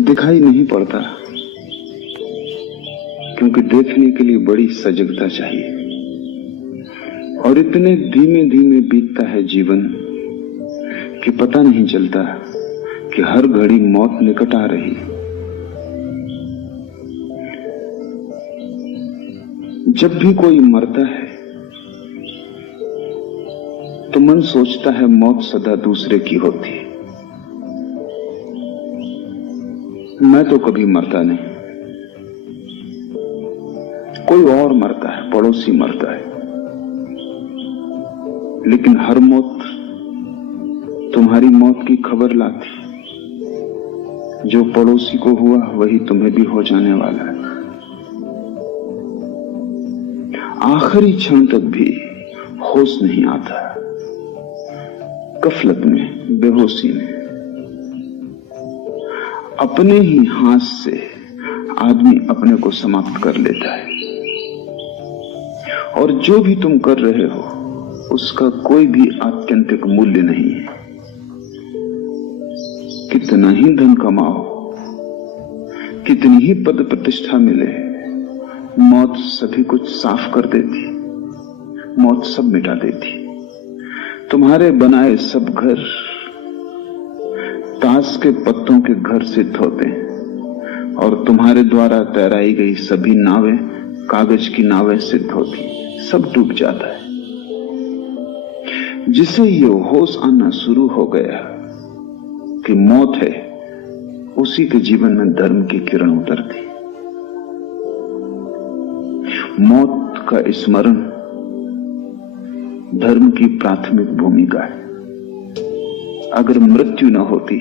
दिखाई नहीं पड़ता, क्योंकि देखने के लिए बड़ी सजगता चाहिए, और इतने धीमे धीमे बीतता है जीवन कि पता नहीं चलता कि हर घड़ी मौत निकट आ रही। जब भी कोई मरता है तो मन सोचता है मौत सदा दूसरे की होती। मैं तो कभी मरता नहीं, कोई और मरता है, पड़ोसी मरता है, लेकिन हर मौत तुम्हारी मौत की खबर लाती। जो पड़ोसी को हुआ वही तुम्हें भी हो जाने वाला है। आखिरी क्षण तक भी होश नहीं आता, गफलत में, बेहोशी में। अपने ही हाथ से आदमी अपने को समाप्त कर लेता है, और जो भी तुम कर रहे हो उसका कोई भी आत्यंतिक मूल्य नहीं है। कितना ही धन कमाओ, कितनी ही पद प्रतिष्ठा मिले, मौत सभी कुछ साफ कर देती, मौत सब मिटा देती। तुम्हारे बनाए सब घर ताश के पत्तों के घर सिद्ध होते हैं, और तुम्हारे द्वारा तैराई गई सभी नावें कागज की नावें सिद्ध होती, सब डूब जाता है। जिसे ये होश आना शुरू हो गया कि मौत है, उसी के जीवन में धर्म की किरण उतरती। मौत का स्मरण धर्म की प्राथमिक भूमिका है। अगर मृत्यु न होती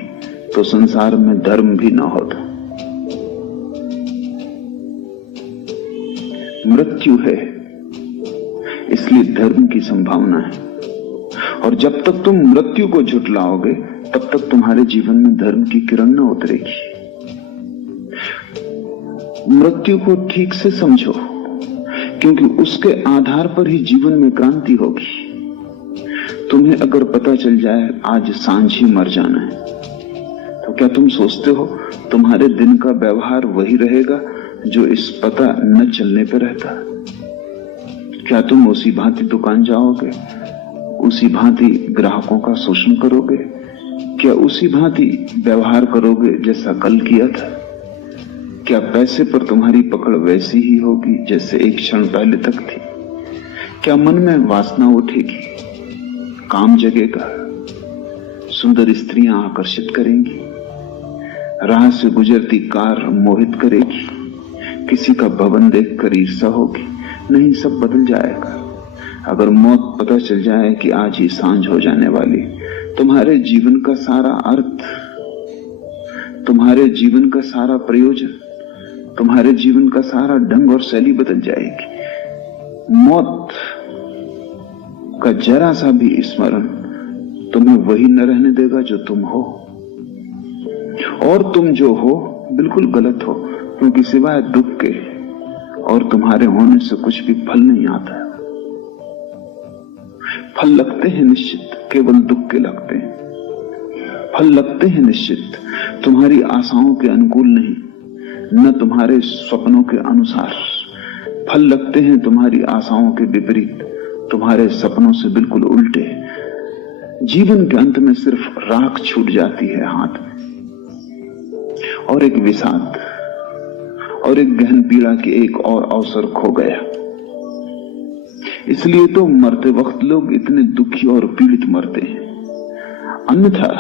तो संसार में धर्म भी न होता। मृत्यु है इसलिए धर्म की संभावना है, और जब तक तुम मृत्यु को झुठलाओगे तब तक तुम्हारे जीवन में धर्म की किरण न उतरेगी। मृत्यु को ठीक से समझो, क्योंकि उसके आधार पर ही जीवन में क्रांति होगी। तुम्हें अगर पता चल जाए आज सांझ ही मर जाना है, तो क्या तुम सोचते हो तुम्हारे दिन का व्यवहार वही रहेगा जो इस पता न चलने पर रहता? क्या तुम उसी भांति दुकान जाओगे, उसी भांति ग्राहकों का शोषण करोगे? क्या उसी भांति व्यवहार करोगे जैसा कल किया था? क्या पैसे पर तुम्हारी पकड़ वैसी ही होगी जैसे एक क्षण पहले तक थी? क्या मन में वासना उठेगी, काम जगेगा, सुंदर स्त्रियां आकर्षित करेंगी, राह से गुजरती कार मोहित करेगी, किसी का भवन देखकर ईर्ष्या होगी? नहीं, सब बदल जाएगा। अगर मौत पता चल जाए कि आज ही सांझ हो जाने वाली, तुम्हारे जीवन का सारा अर्थ, तुम्हारे जीवन का सारा प्रयोजन, तुम्हारे जीवन का सारा ढंग और शैली बदल जाएगी। मौत का जरा सा भी स्मरण तुम्हें वही न रहने देगा जो तुम हो, और तुम जो हो बिल्कुल गलत हो, क्योंकि सिवाय दुख के और तुम्हारे होने से कुछ भी फल नहीं आता। फल लगते हैं निश्चित, केवल दुख के लगते हैं। फल लगते हैं निश्चित, तुम्हारी आशाओं के अनुकूल नहीं, न तुम्हारे स्वप्नों के अनुसार। फल लगते हैं तुम्हारी आशाओं के विपरीत, तुम्हारे सपनों से बिल्कुल उल्टे। जीवन के अंत में सिर्फ राख छूट जाती है हाथ में, और एक विषाद और एक गहन पीड़ा की एक और अवसर खो गया। इसलिए तो मरते वक्त लोग इतने दुखी और पीड़ित मरते हैं। अन्यथा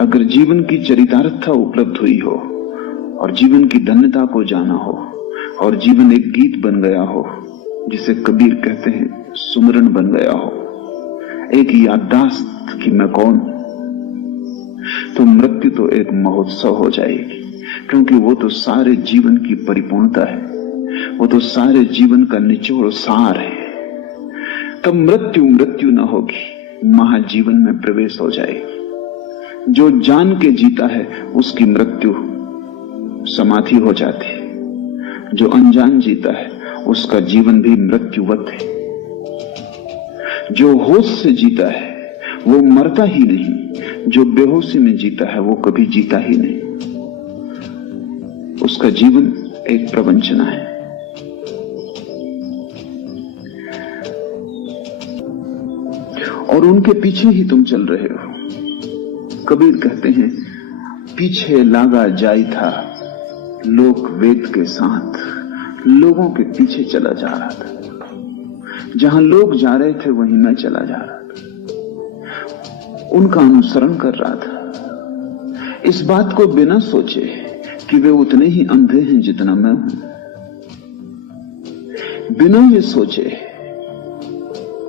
अगर जीवन की चरितार्थता उपलब्ध हुई हो, और जीवन की धन्यता को जाना हो, और जीवन एक गीत बन गया हो, जिसे कबीर कहते हैं सुमरन बन गया हो, एक याददाश्त कि मैं कौन, तो मृत्यु तो एक महोत्सव हो जाएगी, क्योंकि वो तो सारे जीवन की परिपूर्णता है, वो तो सारे जीवन का निचोड़ सार है। तब मृत्यु मृत्यु न होगी, महाजीवन में प्रवेश हो जाएगी। जो जान के जीता है उसकी मृत्यु समाधि हो जाती है, जो अनजान जीता है उसका जीवन भी मृत्युवत है। जो होश से जीता है वो मरता ही नहीं, जो बेहोशी में जीता है वो कभी जीता ही नहीं। उसका जीवन एक प्रवंचना है। और उनके पीछे ही तुम चल रहे हो। कबीर कहते हैं, पीछे लागा जाई था लोक वेद के साथ, लोगों के पीछे चला जा रहा था। जहां लोग जा रहे थे वहीं मैं चला जा रहा था, उनका अनुसरण कर रहा था। इस बात को बिना सोचे कि वे उतने ही अंधे हैं जितना मैं हूं, बिना ये सोचे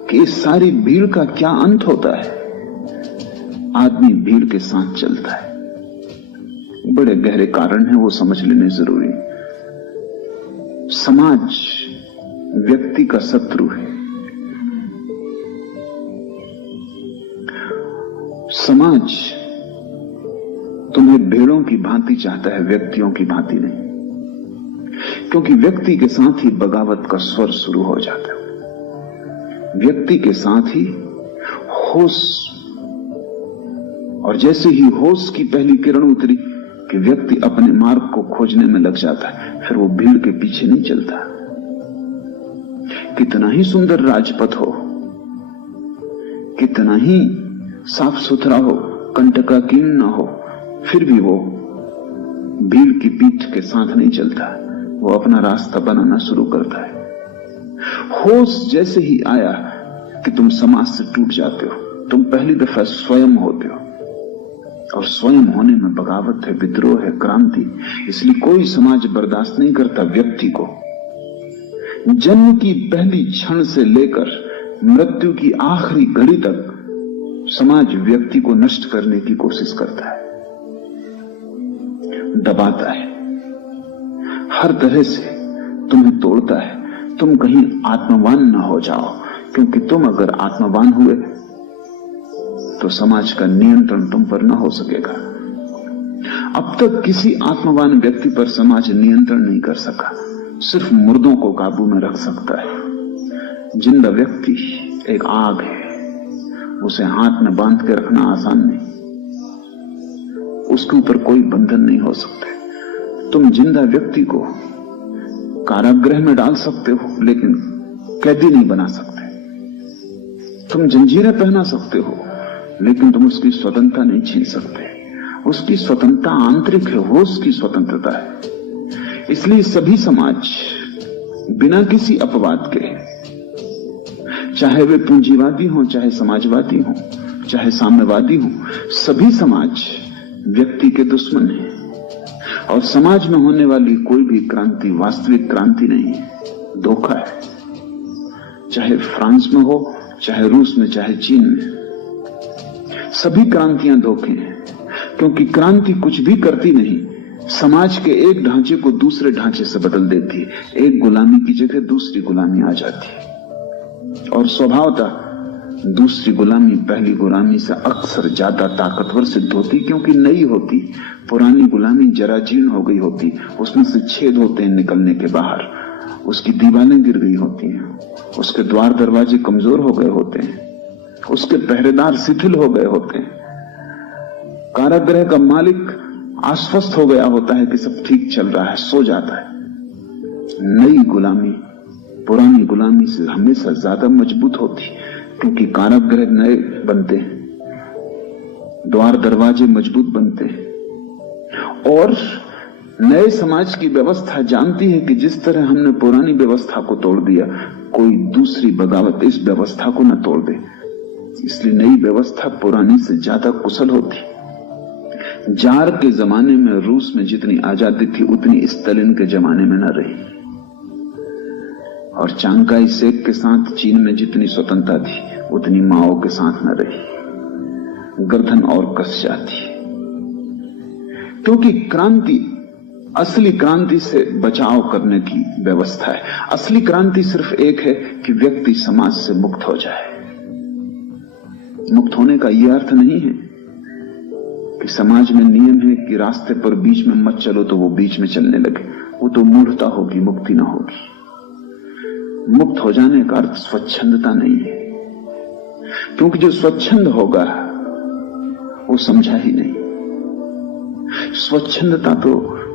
कि इस सारी भीड़ का क्या अंत होता है, आदमी भीड़ के साथ चलता है। बड़े गहरे कारण हैं, वो समझ लेने जरूरी। समाज व्यक्ति का शत्रु है। समाज तुम्हें भेड़ों की भांति चाहता है, व्यक्तियों की भांति नहीं, क्योंकि व्यक्ति के साथ ही बगावत का स्वर शुरू हो जाता है। व्यक्ति के साथ ही होश, और जैसे ही होश की पहली किरण उतरी कि व्यक्ति अपने मार्ग को खोजने में लग जाता है, फिर वो भीड़ के पीछे नहीं चलता। कितना ही सुंदर राजपथ हो, कितना ही साफ सुथरा हो, कंटकाकीर्ण न हो, फिर भी वो भीड़ की पीठ के साथ नहीं चलता। वो अपना रास्ता बनाना शुरू करता है। होश जैसे ही आया कि तुम समाज से टूट जाते हो, तुम पहली दफा स्वयं होते हो, और स्वयं होने में बगावत है, विद्रोह है, क्रांति। इसलिए कोई समाज बर्दाश्त नहीं करता व्यक्ति को। जन्म की पहली क्षण से लेकर मृत्यु की आखिरी घड़ी तक समाज व्यक्ति को नष्ट करने की कोशिश करता है, दबाता है, हर तरह से तुम्हें तोड़ता है। तुम कहीं आत्मवान न हो जाओ, क्योंकि तुम अगर आत्मवान हुए तो समाज का नियंत्रण तुम पर न हो सकेगा। अब तक किसी आत्मवान व्यक्ति पर समाज नियंत्रण नहीं कर सका, सिर्फ मुर्दों को काबू में रख सकता है। जिंदा व्यक्ति एक आग है, उसे हाथ में बांध के रखना आसान नहीं, उसके ऊपर कोई बंधन नहीं हो सकते। तुम जिंदा व्यक्ति को कारागृह में डाल सकते हो, लेकिन कैदी नहीं बना सकते। तुम जंजीरें पहना सकते हो, लेकिन तुम उसकी स्वतंत्रता नहीं छीन सकते। उसकी स्वतंत्रता आंतरिक है, वो उसकी स्वतंत्रता है। इसलिए सभी समाज बिना किसी अपवाद के, चाहे वे पूंजीवादी हों, चाहे समाजवादी हों, चाहे साम्यवादी हों, सभी समाज व्यक्ति के दुश्मन हैं। और समाज में होने वाली कोई भी क्रांति वास्तविक क्रांति नहीं है, धोखा है। चाहे फ्रांस में हो, चाहे रूस में, चाहे चीन में, सभी क्रांतियां धोखे हैं। क्योंकि क्रांति कुछ भी करती नहीं, समाज के एक ढांचे को दूसरे ढांचे से बदल देती है। एक गुलामी की जगह दूसरी गुलामी आ जाती है, और स्वभावतः दूसरी गुलामी पहली गुलामी से अक्सर ज्यादा ताकतवर सिद्ध होती, क्योंकि नई होती। पुरानी गुलामी जरा जीर्ण हो गई होती, उसमें से छेद होते हैं निकलने के बाहर, उसकी दीवारें गिर गई होती हैं, उसके द्वार दरवाजे कमजोर हो गए होते हैं, उसके पहरेदार शिथिल हो गए होते हैं। कारागृह का मालिक आश्वस्त हो गया होता है कि सब ठीक चल रहा है, सो जाता है। नई गुलामी पुरानी गुलामी से हमेशा ज्यादा मजबूत होती, क्योंकि कारागृह नए बनते हैं, द्वार दरवाजे मजबूत बनते हैं। और नए समाज की व्यवस्था जानती है कि जिस तरह हमने पुरानी व्यवस्था को तोड़ दिया, कोई दूसरी बगावत इस व्यवस्था को न तोड़ दे। इसलिए नई व्यवस्था पुरानी से ज्यादा कुशल होती। जार के जमाने में रूस में जितनी आजादी थी, उतनी स्टालिन के जमाने में न रही। और चांगकाई शेक के साथ चीन में जितनी स्वतंत्रता थी, उतनी माओ के साथ न रही। गर्दन और कस जाती, क्योंकि क्रांति असली क्रांति से बचाव करने की व्यवस्था है। असली क्रांति सिर्फ एक है कि व्यक्ति समाज से मुक्त हो जाए। मुक्त होने का यह अर्थ नहीं है कि समाज में नियम है कि रास्ते पर बीच में मत चलो तो वो बीच में चलने लगे। वो तो मूढ़ता होगी, मुक्ति ना होगी। मुक्त हो जाने का अर्थ स्वच्छंदता नहीं है, क्योंकि जो स्वच्छंद होगा वो समझा ही नहीं। स्वच्छंदता तो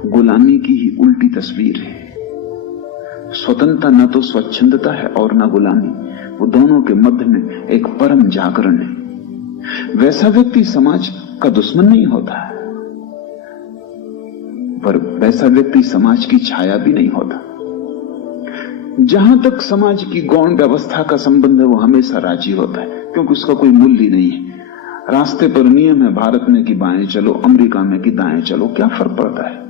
गुलामी की ही उल्टी तस्वीर है। स्वतंत्रता न तो स्वच्छंदता है और न गुलामी, वो दोनों के मध्य में एक परम जागरण है। वैसा व्यक्ति समाज का दुश्मन नहीं होता, पर वैसा व्यक्ति समाज की छाया भी नहीं होता। जहां तक समाज की गौण व्यवस्था का संबंध है वो हमेशा राजी होता है, क्योंकि उसका कोई मूल्य नहीं है। रास्ते पर नियम है भारत में कि बाएं चलो, अमेरिका में कि दाएं चलो, क्या फर्क पड़ता है?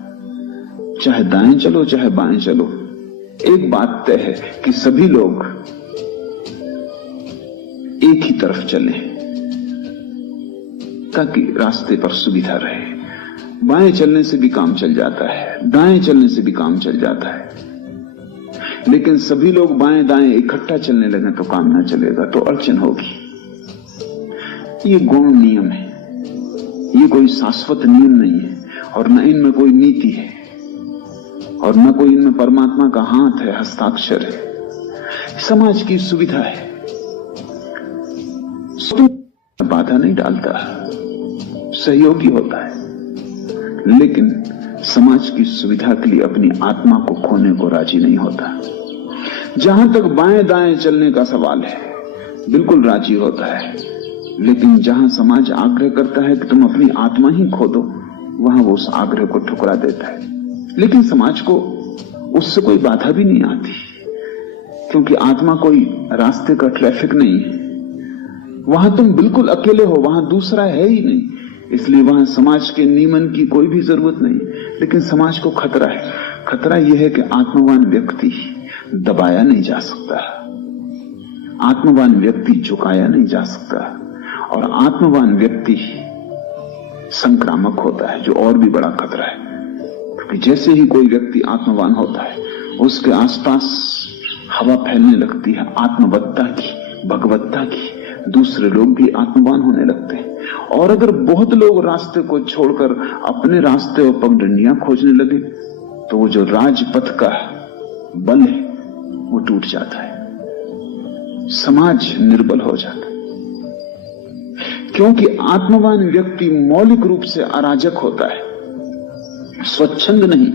चाहे दाएं चलो चाहे बाएं चलो, एक बात तय है कि सभी लोग एक ही तरफ चले ताकि रास्ते पर सुविधा रहे। बाएं चलने से भी काम चल जाता है, दाएं चलने से भी काम चल जाता है, लेकिन सभी लोग बाएं दाएं इकट्ठा चलने लगे तो काम ना चलेगा, तो अड़चन होगी। ये गौण नियम है, ये कोई शाश्वत नियम नहीं है, और न इनमें कोई नीति है, और न कोई इनमें परमात्मा का हाथ है, हस्ताक्षर है। समाज की सुविधा है, बाधा नहीं डालता, सहयोगी होता है, लेकिन समाज की सुविधा के लिए अपनी आत्मा को खोने को राजी नहीं होता। जहां तक बाएं दाएं चलने का सवाल है, बिल्कुल राजी होता है, लेकिन जहां समाज आग्रह करता है कि तुम अपनी आत्मा ही खो दो, वहां वो उस आग्रह को ठुकरा देता है। लेकिन समाज को उससे कोई बाधा भी नहीं आती, क्योंकि आत्मा कोई रास्ते का ट्रैफिक नहीं है। वहां तुम बिल्कुल अकेले हो, वहां दूसरा है ही नहीं, इसलिए वहां समाज के नियमन की कोई भी जरूरत नहीं। लेकिन समाज को खतरा है। खतरा यह है कि आत्मवान व्यक्ति दबाया नहीं जा सकता, आत्मवान व्यक्ति झुकाया नहीं जा सकता, और आत्मवान व्यक्ति संक्रामक होता है, जो और भी बड़ा खतरा है। क्योंकि जैसे ही कोई व्यक्ति आत्मवान होता है, उसके आसपास हवा फैलने लगती है आत्मवत्ता की, भगवत्ता की। दूसरे लोग भी आत्मवान होने लगते हैं, और अगर बहुत लोग रास्ते को छोड़कर अपने रास्ते और पगडंडियां खोजने लगे, तो वो जो राजपथ का बल है वो टूट जाता है, समाज निर्बल हो जाता है। क्योंकि आत्मवान व्यक्ति मौलिक रूप से अराजक होता है, स्वच्छंद नहीं,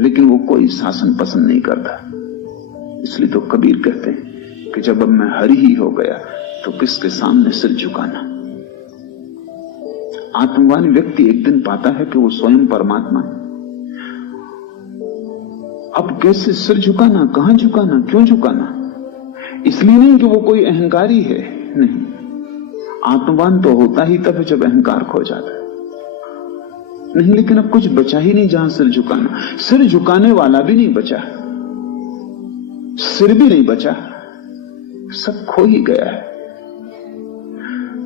लेकिन वो कोई शासन पसंद नहीं करता। इसलिए तो कबीर कहते हैं कि जब अब मैं हरि ही हो गया तो किसके सामने सिर झुकाना। आत्मवान व्यक्ति एक दिन पाता है कि वो स्वयं परमात्मा है। अब कैसे सिर झुकाना, कहां झुकाना, क्यों झुकाना? इसलिए नहीं कि वो कोई अहंकारी है, नहीं। आत्मवान तो होता ही तब है जब अहंकार खो जाता है। नहीं, लेकिन अब कुछ बचा ही नहीं जहां सिर झुकाना। सिर झुकाने वाला भी नहीं बचा, सिर भी नहीं बचा, सब खो ही गया है।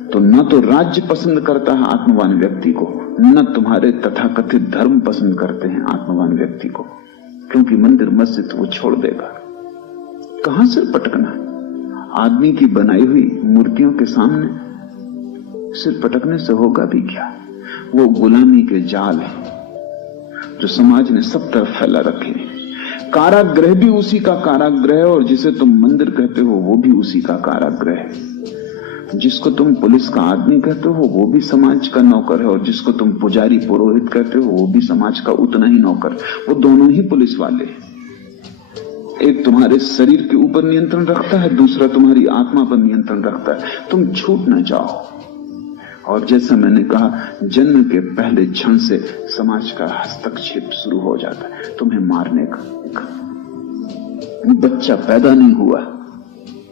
तो न तो राज्य पसंद करता है आत्मवान व्यक्ति को, न तुम्हारे तथाकथित धर्म पसंद करते हैं आत्मवान व्यक्ति को, क्योंकि मंदिर मस्जिद वो छोड़ देगा। कहां सिर पटकना? आदमी की बनाई हुई मूर्तियों के सामने सिर पटकने से होगा भी क्या? वो गुलामी के जाल है जो समाज ने सब तरफ फैला रखे। कारागृह भी उसी का कारागृह है, और जिसे तुम मंदिर कहते हो वो भी उसी का कारागृह है। जिसको तुम पुलिस का आदमी कहते हो वो भी समाज का नौकर है, और जिसको तुम पुजारी पुरोहित कहते हो वो भी समाज का उतना ही नौकर। वो दोनों ही पुलिस वाले। एक तुम्हारे शरीर के ऊपर नियंत्रण रखता है, दूसरा तुम्हारी आत्मा पर नियंत्रण रखता है। तुम छूट न जाओ। और जैसा मैंने कहा, जन्म के पहले क्षण से समाज का हस्तक्षेप शुरू हो जाता है तुम्हें मारने का। बच्चा पैदा नहीं हुआ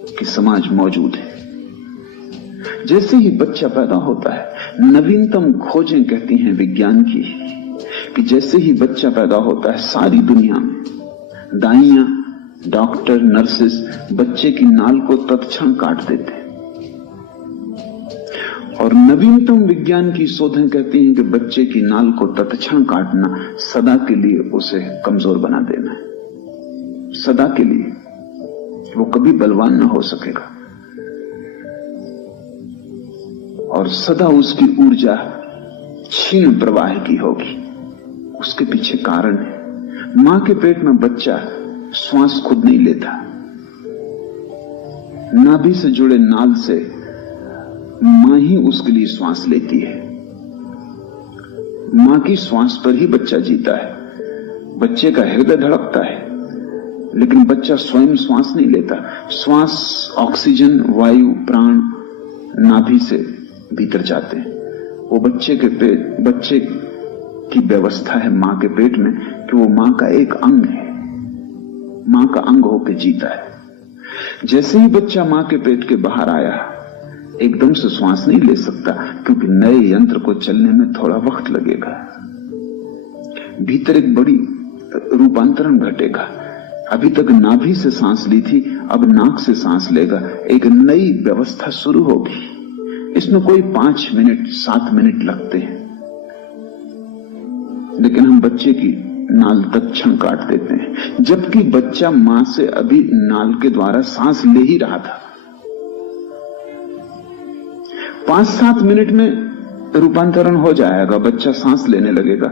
कि समाज मौजूद है। जैसे ही बच्चा पैदा होता है, नवीनतम खोजें कहती हैं विज्ञान की कि जैसे ही बच्चा पैदा होता है, सारी दुनिया में दाइयां, डॉक्टर, नर्सेस बच्चे की नाल को तत्क्षण काट देते हैं। और नवीनतम विज्ञान की शोधें कहती हैं कि बच्चे की नाल को तत्क्षण काटना सदा के लिए उसे कमजोर बना देना है, सदा के लिए। वो कभी बलवान न हो सकेगा, और सदा उसकी ऊर्जा क्षीण प्रवाह की होगी। उसके पीछे कारण है। मां के पेट में बच्चा श्वास खुद नहीं लेता, नाभि से जुड़े नाल से मां ही उसके लिए श्वास लेती है। मां की श्वास पर ही बच्चा जीता है। बच्चे का हृदय धड़कता है, लेकिन बच्चा स्वयं श्वास नहीं लेता। श्वास ऑक्सीजन, वायु, प्राण नाभि से भीतर जाते हैं। वो बच्चे की व्यवस्था है मां के पेट में कि वो मां का एक अंग है, मां का अंग होकर जीता है। जैसे ही बच्चा मां के पेट के बाहर आया, एकदम से श्वास नहीं ले सकता, क्योंकि नए यंत्र को चलने में थोड़ा वक्त लगेगा। भीतर एक बड़ी रूपांतरण घटेगा। अभी तक नाभि से सांस ली थी, अब नाक से सांस लेगा। एक नई व्यवस्था शुरू होगी। इसमें कोई 5 मिनट 7 मिनट लगते हैं, लेकिन हम बच्चे की नाल तत्क्षण काट देते हैं, जबकि बच्चा मां से अभी नाल के द्वारा सांस ले ही रहा था। 5-7 मिनट में रूपांतरण हो जाएगा, बच्चा सांस लेने लगेगा,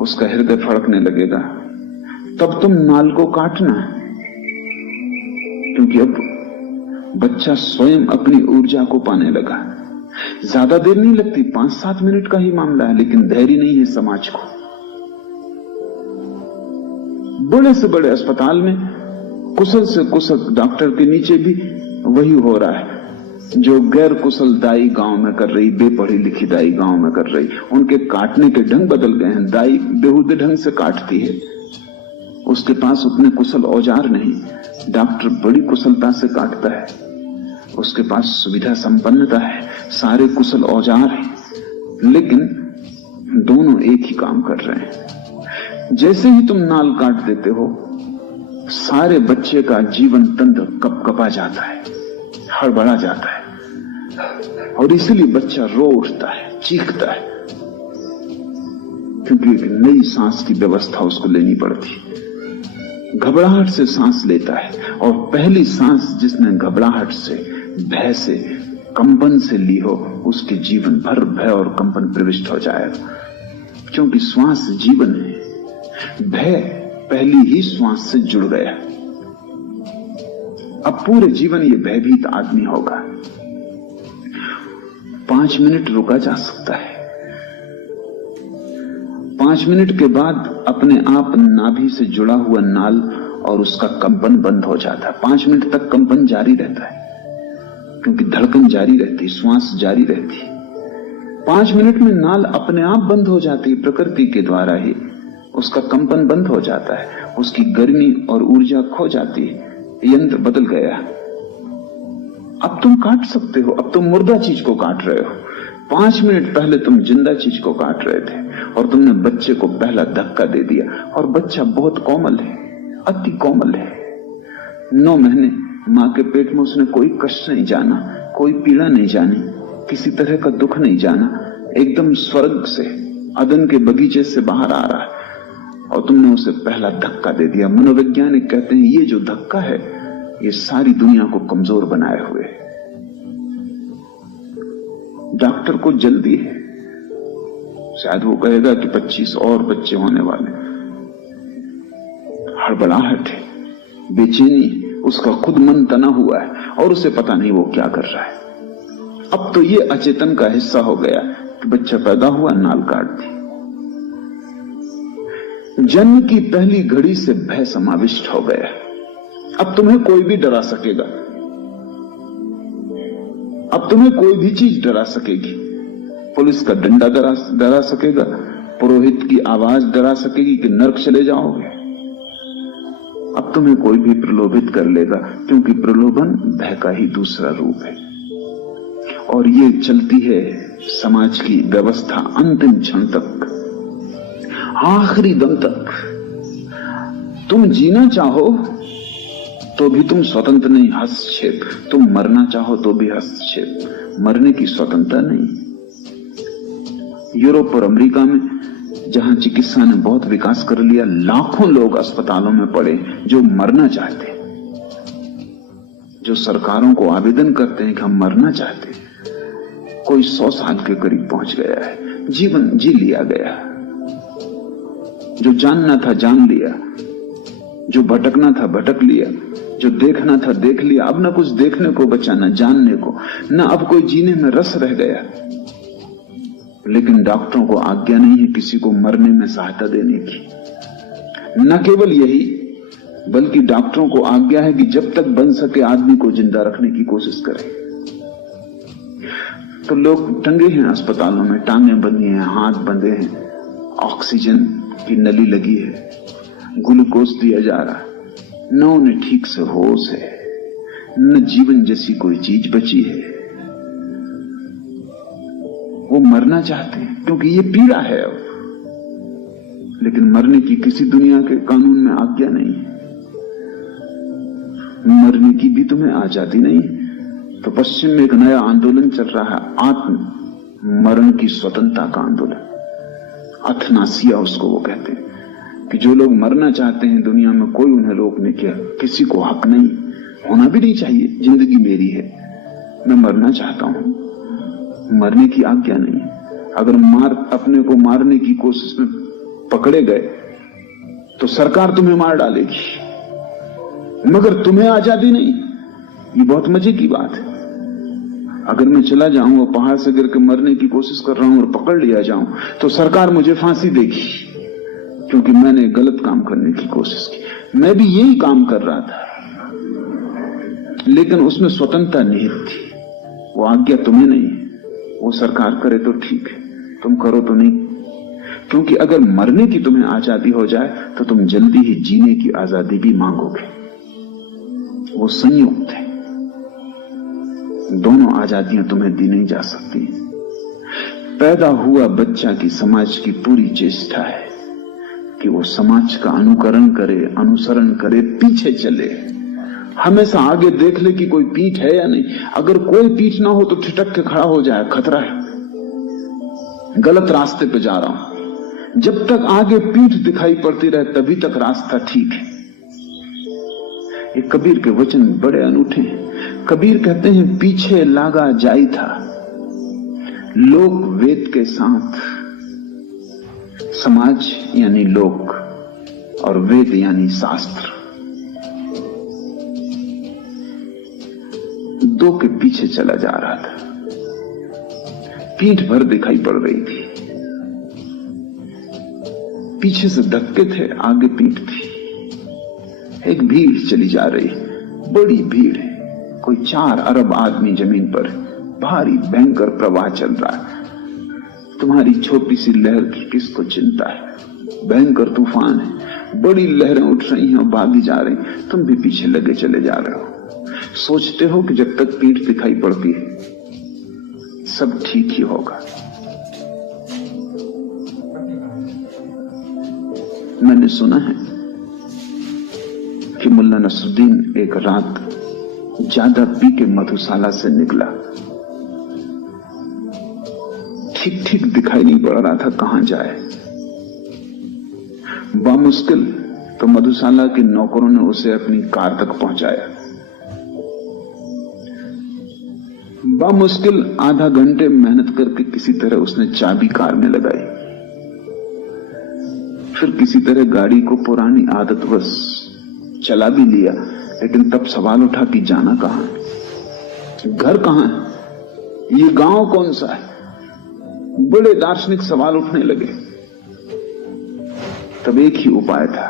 उसका हृदय फड़कने लगेगा। तब तुम नाल को काटना, क्योंकि अब बच्चा स्वयं अपनी ऊर्जा को पाने लगा। ज्यादा देर नहीं लगती, 5-7 मिनट का ही मामला है, लेकिन धैर्य नहीं है समाज को। बड़े से बड़े अस्पताल में कुशल से कुशल डॉक्टर के नीचे भी वही हो रहा है जो गैर कुशल दाई गांव में कर रही, बेपढ़ी लिखी दाई गांव में कर रही। उनके काटने के ढंग बदल गए हैं। दाई बेहुदे ढंग से काटती है, उसके पास उतने कुशल औजार नहीं। डॉक्टर बड़ी कुशलता से काटता है, उसके पास सुविधा संपन्नता है, सारे कुशल औजार हैं, लेकिन दोनों एक ही काम कर रहे हैं। जैसे ही तुम नाल काट देते हो, सारे बच्चे का जीवन तंत्र कपकपा जाता है, हड़बड़ा जाता है, और इसलिए बच्चा रो उठता है, चीखता है, क्योंकि एक नई सांस की व्यवस्था उसको लेनी पड़ती। घबराहट से सांस लेता है, और पहली सांस जिसने घबराहट से, भय से, कंपन से ली हो, उसके जीवन भर भय और कंपन प्रविष्ट हो जाएगा, क्योंकि श्वास जीवन है। भय पहली ही श्वास से जुड़ गया। अब पूरे जीवन ये भयभीत आदमी होगा। 5 मिनट रुका जा सकता है। 5 मिनट के बाद अपने आप नाभि से जुड़ा हुआ नाल और उसका कंपन बंद हो जाता है। 5 मिनट तक कंपन जारी रहता है, क्योंकि धड़कन जारी रहती, श्वास जारी रहती। 5 मिनट में नाल अपने आप बंद हो जाती है, प्रकृति के द्वारा ही उसका कंपन बंद हो जाता है, उसकी गर्मी और ऊर्जा खो जाती है। यंत्र बदल गया। अब तुम काट सकते हो, अब तुम मुर्दा चीज को काट रहे हो। 5 मिनट पहले तुम जिंदा चीज को काट रहे थे, और तुमने बच्चे को पहला धक्का दे दिया। और बच्चा बहुत कोमल है, अति कोमल है। 9 महीने मां के पेट में उसने कोई कष्ट नहीं जाना, कोई पीड़ा नहीं जानी, किसी तरह का दुख नहीं जाना। एकदम स्वर्ग से, अदन के बगीचे से बाहर आ रहा है, और तुमने उसे पहला धक्का दे दिया। मनोवैज्ञानिक कहते हैं ये जो धक्का है, ये सारी दुनिया को कमजोर बनाए हुए है। डॉक्टर को जल्दी है, शायद वो कहेगा कि 25 और बच्चे होने वाले। हड़बड़ाहट है, बेचैनी, उसका खुद मन तना हुआ है, और उसे पता नहीं वो क्या कर रहा है। अब तो ये अचेतन का हिस्सा हो गया कि बच्चा पैदा हुआ, नाल काट दी। जन्म की पहली घड़ी से भय समाविष्ट हो गया। अब तुम्हें कोई भी डरा सकेगा, अब तुम्हें कोई भी चीज डरा सकेगी। पुलिस का डंडा डरा सकेगा, पुरोहित की आवाज डरा सकेगी कि नर्क चले जाओगे। अब तुम्हें कोई भी प्रलोभित कर लेगा, क्योंकि प्रलोभन भय का ही दूसरा रूप है। और ये चलती है समाज की व्यवस्था अंतिम क्षण तक, आखिरी दम तक। तुम जीना चाहो तो भी तुम स्वतंत्र नहीं, हस्तक्षेप। तुम मरना चाहो तो भी हस्तक्षेप, मरने की स्वतंत्रता नहीं। यूरोप और अमेरिका में जहां चिकित्सा ने बहुत विकास कर लिया, लाखों लोग अस्पतालों में पड़े जो मरना चाहते, जो सरकारों को आवेदन करते हैं कि हम मरना चाहते। कोई 100 साल के करीब पहुंच गया है, जीवन जी लिया गया। जो जानना था जान लिया, जो भटकना था भटक लिया, जो देखना था देख लिया। अब ना कुछ देखने को बचा, ना जानने को, ना अब कोई जीने में रस रह गया। लेकिन डॉक्टरों को आज्ञा नहीं है किसी को मरने में सहायता देने की, न केवल यही, बल्कि डॉक्टरों को आज्ञा है कि जब तक बन सके आदमी को जिंदा रखने की कोशिश करें। तो लोग टंगे हैं अस्पतालों में, टांगे बंधी हैं, हाथ बंधे हैं, ऑक्सीजन की नली लगी है, ग्लूकोज दिया जा रहा है, न उन्हें ठीक से होश है, न जीवन जैसी कोई चीज बची है। वो मरना चाहते हैं क्योंकि ये पीड़ा है अब, लेकिन मरने की किसी दुनिया के कानून में आज्ञा नहीं है। मरने की भी तुम्हें आजादी नहीं है। तो पश्चिम में एक नया आंदोलन चल रहा है, आत्म मरण की स्वतंत्रता का आंदोलन। अथनासिया उसको वो कहते हैं कि जो लोग मरना चाहते हैं दुनिया में कोई उन्हें रोक नहीं किया, किसी को हक नहीं, होना भी नहीं चाहिए। जिंदगी मेरी है, मैं मरना चाहता हूं, मरने की आज्ञा नहीं है। अगर अपने को मारने की कोशिश में पकड़े गए तो सरकार तुम्हें मार डालेगी, मगर तुम्हें आजादी नहीं। ये बहुत मजे की बात है। अगर मैं चला जाऊं और पहाड़ से गिर के मरने की कोशिश कर रहा हूं और पकड़ लिया जाऊं तो सरकार मुझे फांसी देगी, क्योंकि मैंने गलत काम करने की कोशिश की। मैं भी यही काम कर रहा था, लेकिन उसमें स्वतंत्रता निहित थी। वो आज्ञा तुम्हें नहीं है। वो सरकार करे तो ठीक है, तुम करो तो नहीं। क्योंकि अगर मरने की तुम्हें आजादी हो जाए तो तुम जल्दी ही जीने की आजादी भी मांगोगे। वो संयुक्त है, दोनों आजादियां तुम्हें दी नहीं जा सकती। पैदा हुआ बच्चा की समाज की पूरी चेष्टा है कि वो समाज का अनुकरण करे, अनुसरण करे, पीछे चले, हमेशा आगे देख ले कि कोई पीठ है या नहीं। अगर कोई पीठ ना हो तो ठिठक के खड़ा हो जाए, खतरा है, गलत रास्ते पे जा रहा हूं। जब तक आगे पीठ दिखाई पड़ती रहे तभी तक रास्ता ठीक है। ये कबीर के वचन बड़े अनूठे हैं। कबीर कहते हैं, पीछे लागा जाई था लोक वेद के साथ। समाज यानी लोक और वेद यानी शास्त्र, दो के पीछे चला जा रहा था। पीठ भर दिखाई पड़ रही थी, पीछे से धक्के थे, आगे पीठ थी। एक भीड़ चली जा रही, बड़ी भीड़ है, कोई 4 अरब आदमी जमीन पर, भारी भयंकर प्रवाह चल रहा है। तुम्हारी छोटी सी लहर की किसको चिंता है? भयंकर तूफान है, बड़ी लहरें उठ रही हैं और भागी जा रही, तुम भी पीछे लगे चले जा रहे हो। सोचते हो कि जब तक पीठ दिखाई पड़ती है सब ठीक ही होगा। मैंने सुना है कि मुल्ला नसरुद्दीन एक रात ज्यादा पी के मधुशाला से निकला। ठीक ठीक दिखाई नहीं पड़ रहा था कहां जाए। बामुश्किल तो मधुशाला के नौकरों ने उसे अपनी कार तक पहुंचाया। बामुश्किल आधा घंटे मेहनत करके किसी तरह उसने चाबी कार में लगाई। फिर किसी तरह गाड़ी को पुरानी आदतवश चला भी लिया, लेकिन तब सवाल उठा कि जाना कहां है, घर कहां है, ये गांव कौन सा है। बड़े दार्शनिक सवाल उठने लगे। तब एक ही उपाय था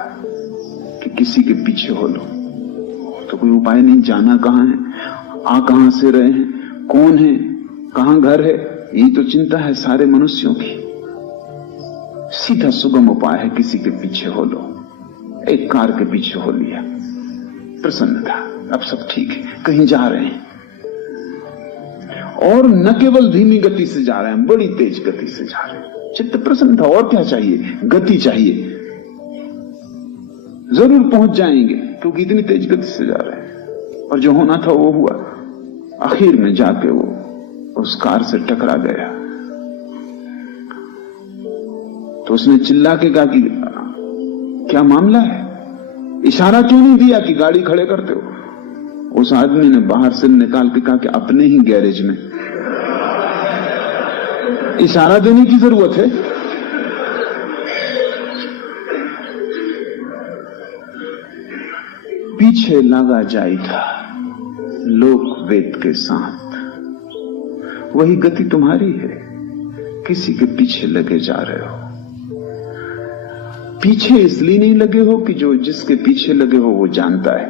कि किसी के पीछे हो लो। तो कोई उपाय नहीं, जाना कहां है, आ कहां से रहे हैं, कौन है, कहां घर है, यही तो चिंता है सारे मनुष्यों की। सीधा सुगम उपाय है, किसी के पीछे हो लो। एक कार के पीछे हो लिया, प्रसन्न था, अब सब ठीक है, कहीं जा रहे हैं। और न केवल धीमी गति से जा रहे हैं, बड़ी तेज गति से जा रहे हैं। चित्त प्रसन्न था, और क्या चाहिए, गति चाहिए, जरूर पहुंच जाएंगे, क्योंकि इतनी तेज गति से जा रहे हैं। और जो होना था वो हुआ। आखिर में जाके वो उस कार से टकरा गया। तो उसने चिल्ला के कहा कि क्या मामला है, इशारा क्यों नहीं दिया कि गाड़ी खड़े करते हो। उस आदमी ने बाहर से निकाल के कहा कि अपने ही गैरेज में। इशारा देने की जरूरत है। पीछे लगा जाई था लोक वेद के साथ। वही गति तुम्हारी है, किसी के पीछे लगे जा रहे हो। पीछे इसलिए नहीं लगे हो कि जो जिसके पीछे लगे हो वो जानता है,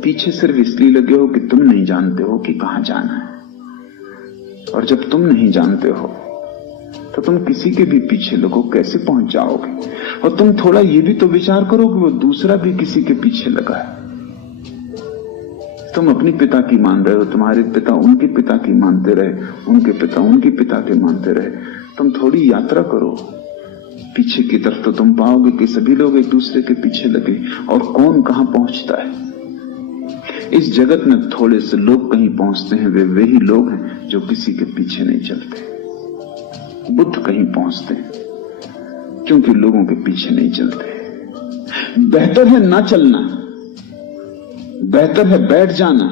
पीछे सिर्फ इसलिए लगे हो कि तुम नहीं जानते हो कि कहां जाना है। और जब तुम नहीं जानते हो तो तुम किसी के भी पीछे लगो कैसे पहुंच जाओगे। और तुम थोड़ा ये भी तो विचार करो कि वो दूसरा भी किसी के पीछे लगा है। तुम अपनी पिता की मान रहे हो, तुम्हारे पिता उनके पिता की मानते रहे, उनके पिता उनके पिता के मानते रहे। तुम थोड़ी यात्रा करो पीछे की तरफ तो तुम पाओगे कि सभी लोग एक दूसरे के पीछे लगे और कौन कहां पहुंचता है। इस जगत में थोड़े से लोग कहीं पहुंचते हैं, वे वही लोग हैं जो किसी के पीछे नहीं चलते। बुद्ध कहीं पहुंचते हैं क्योंकि लोगों के पीछे नहीं चलते। बेहतर है ना चलना, बेहतर है बैठ जाना,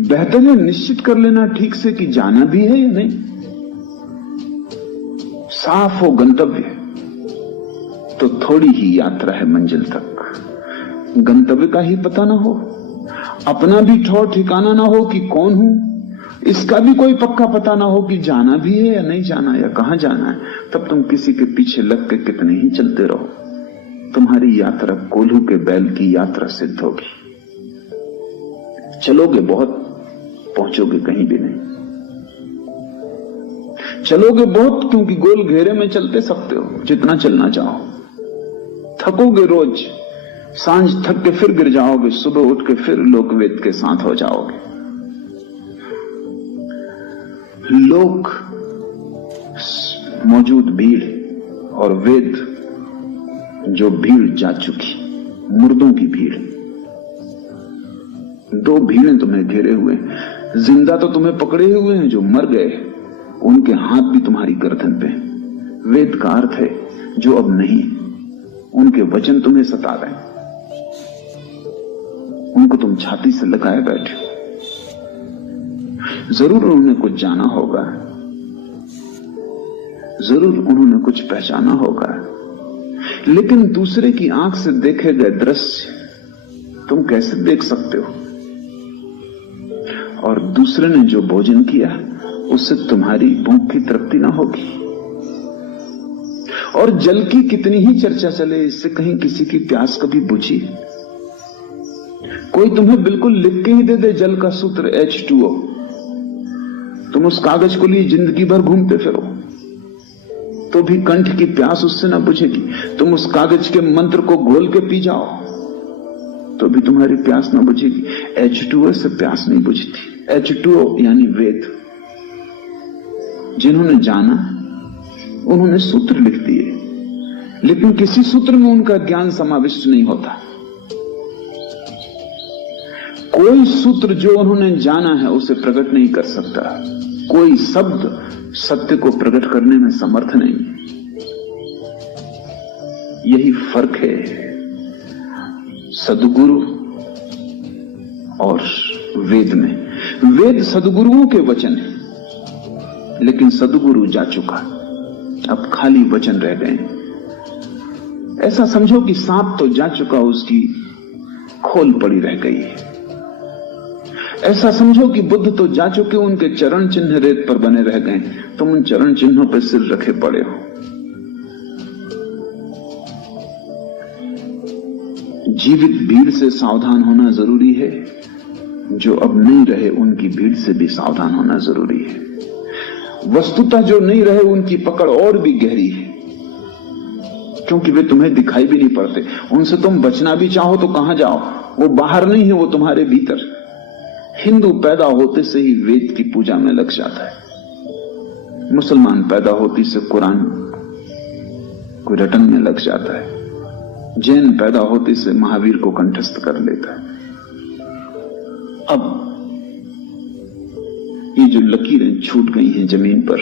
बेहतर है निश्चित कर लेना ठीक से कि जाना भी है या नहीं। साफ हो गंतव्य तो थोड़ी ही यात्रा है मंजिल तक। गंतव्य का ही पता ना हो, अपना भी ठौर ठिकाना ना हो कि कौन हूं, इसका भी कोई पक्का पता ना हो कि जाना भी है या नहीं जाना या कहां जाना है, तब तुम किसी के पीछे लग के कितने ही चलते रहो, तुम्हारी यात्रा कोल्हू के बैल की यात्रा सिद्ध होगी। चलोगे बहुत, पहुंचोगे कहीं भी नहीं। चलोगे बहुत क्योंकि गोल घेरे में चलते सकते हो जितना चलना चाहो। थकोगे रोज, सांझ थक के फिर गिर जाओगे, सुबह उठ के फिर लोकवेद के साथ हो जाओगे। लोक मौजूद भीड़ और वेद जो भीड़ जा चुकी, मुर्दों की भीड़। दो भीड़ें तुम्हें घेरे हुए, जिंदा तो तुम्हें पकड़े हुए हैं, जो मर गए उनके हाथ भी तुम्हारी गर्दन पे। वेद का अर्थ है जो अब नहीं, उनके वचन तुम्हें सता रहे हैं, उनको तुम छाती से लगाए बैठे हो। जरूर उन्होंने कुछ जाना होगा, जरूर उन्होंने कुछ पहचाना होगा, लेकिन दूसरे की आंख से देखे गए दृश्य तुम कैसे देख सकते हो। और दूसरे ने जो भोजन किया उससे तुम्हारी भूख की तृप्ति ना होगी। और जल की कितनी ही चर्चा चले, इससे कहीं किसी की प्यास कभी बुझी? कोई तुम्हें बिल्कुल लिख के ही दे दे जल का सूत्र H2O, तुम उस कागज को लिए जिंदगी भर घूमते फिरो तो भी कंठ की प्यास उससे ना बुझेगी। तुम उस कागज के मंत्र को घोल के पी जाओ तो भी तुम्हारी प्यास ना बुझेगी। H2O से प्यास नहीं बुझती। H2O यानी वेद। जिन्होंने जाना उन्होंने सूत्र लिख दिए, लेकिन किसी सूत्र में उनका ज्ञान समाविष्ट नहीं होता। कोई सूत्र जो उन्होंने जाना है उसे प्रकट नहीं कर सकता। कोई शब्द सत्य को प्रकट करने में समर्थ नहीं। यही फर्क है सद्गुरु और वेद में। वेद सद्गुरुओं के वचन है, लेकिन सद्गुरु जा चुका, अब खाली वचन रह गए। ऐसा समझो कि सांप तो जा चुका, उसकी खोल पड़ी रह गई है। ऐसा समझो कि बुद्ध तो जा चुके, उनके चरण चिन्ह रेत पर बने रह गए, तुम उन चरण चिन्हों पर सिर रखे पड़े हो। जीवित भीड़ से सावधान होना जरूरी है, जो अब नहीं रहे उनकी भीड़ से भी सावधान होना जरूरी है। वस्तुतः जो नहीं रहे उनकी पकड़ और भी गहरी है, क्योंकि वे तुम्हें दिखाई भी नहीं पड़ते। उनसे तुम बचना भी चाहो तो कहां जाओ, वो बाहर नहीं है, वो तुम्हारे भीतर। हिंदू पैदा होते से ही वेद की पूजा में लग जाता है, मुसलमान पैदा होती से कुरान को रटन में लग जाता है, जैन पैदा होते से महावीर को कंठस्थ कर लेता है। अब ये जो लकीरें छूट गई हैं जमीन पर,